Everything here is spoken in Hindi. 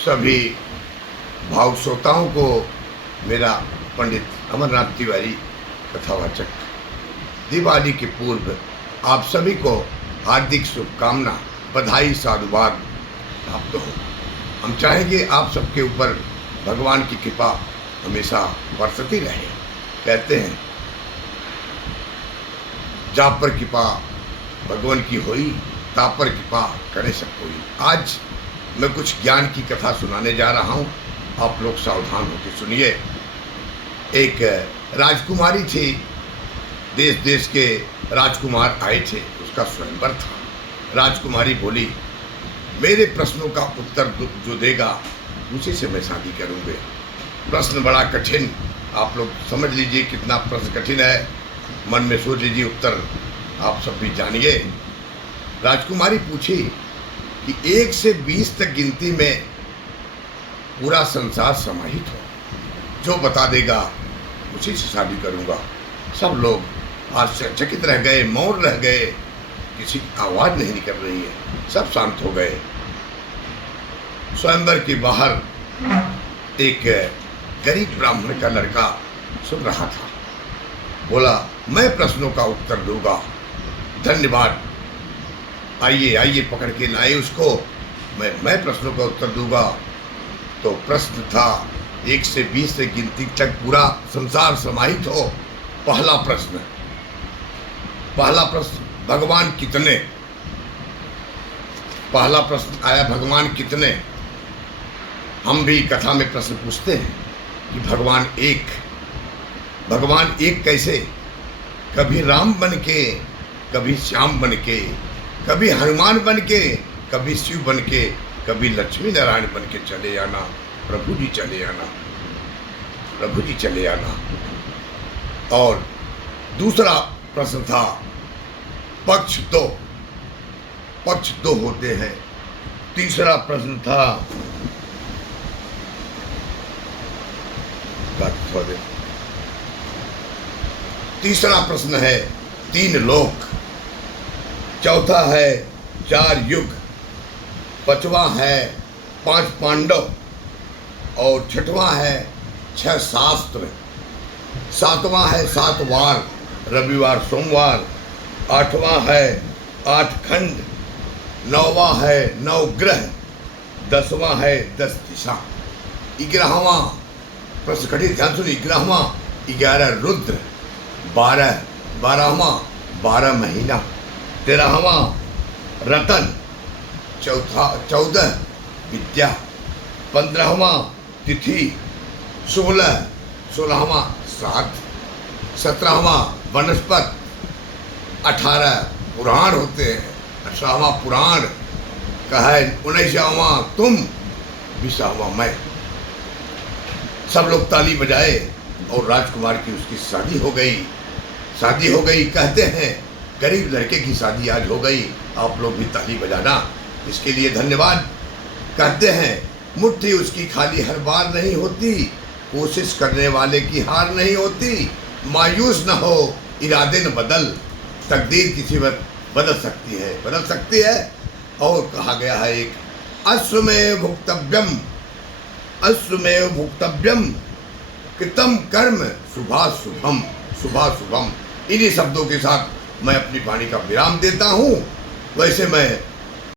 सभी भाव श्रोताओं को मेरा पंडित अमरनाथ तिवारी कथावाचक दिवाली के पूर्व आप सभी को हार्दिक शुभकामना, बधाई, साधुवाद प्राप्त हो। हम चाहेंगे आप सबके ऊपर भगवान की कृपा हमेशा बरसती रहे। कहते हैं जा पर कृपा भगवान की होई, ता पर कृपा करे सब कोई। आज मैं कुछ ज्ञान की कथा सुनाने जा रहा हूँ, आप लोग सावधान होकर सुनिए। एक राजकुमारी थी, देश देश के राजकुमार आए थे, उसका स्वयंवर था। राजकुमारी बोली, मेरे प्रश्नों का उत्तर जो देगा उसी से मैं शादी करूँगी। प्रश्न बड़ा कठिन, आप लोग समझ लीजिए कितना प्रश्न कठिन है, मन में सोच लीजिए, उत्तर आप सब भी जानिए। राजकुमारी पूछी कि 1 से 20 तक गिनती में पूरा संसार समाहित हो, जो बता देगा उसी से शादी करूँगा। सब लोग आश्चर्यचकित रह गए, मौन रह गए, किसी की आवाज़ नहीं निकल रही है, सब शांत हो गए। स्वयंवर के बाहर एक गरीब ब्राह्मण का लड़का सुन रहा था। बोला, मैं प्रश्नों का उत्तर दूंगा, धन्यवाद, आइए आइए, पकड़ के लाए उसको, मैं प्रश्नों का उत्तर दूंगा। तो प्रश्न था 1 से 20 से गिनती तक पूरा संसार समाहित हो। पहला प्रश्न, भगवान कितने? पहला प्रश्न आया, भगवान कितने? हम भी कथा में प्रश्न पूछते हैं कि भगवान एक कैसे? कभी राम बन के, कभी श्याम बन के, कभी हनुमान बन के, कभी शिव बन के, कभी लक्ष्मी नारायण बन के चले आना, प्रभु जी चले आना, प्रभु जी चले आना। और दूसरा प्रश्न था, पक्ष दो होते हैं। तीसरा प्रश्न था, तीसरा प्रश्न है 3 लोक। चौथा है 4 युग। पांचवा है 5 पांडव। और छठवां है 6 शास्त्र। सातवां है 7 वार, रविवार सोमवार। 8वां है 8 खंड। 9वां है 9 ग्रह। 10वां है 10 दिशा। 11वां प्रश्न कठिन, ध्यान सुनिए। 11वां 11 रुद्र। 12वां 12 महीना। 13वां रतन। 14 विद्या। 15वां तिथि। 16वां श्राद्ध। 17वां वनस्पत। 18 पुराण होते हैं। 18वां पुराण का है। 19वां तुम, 20वां मैं। सब लोग ताली बजाए और राजकुमार की उसकी शादी हो गई। कहते हैं गरीब लड़के की शादी आज हो गई, आप लोग भी ताली बजाना, इसके लिए धन्यवाद। कहते हैं मुट्ठी उसकी खाली हर बार नहीं होती, कोशिश करने वाले की हार नहीं होती। मायूस न हो, इरादे न बदल, तकदीर किसी वक्त बदल सकती है। और कहा गया है एक, अश्वमेव भुक्तव्यम कृतम कर्म शुभाशुभम। इन्हीं शब्दों के साथ मैं अपनी वाणी का विराम देता हूँ। वैसे मैं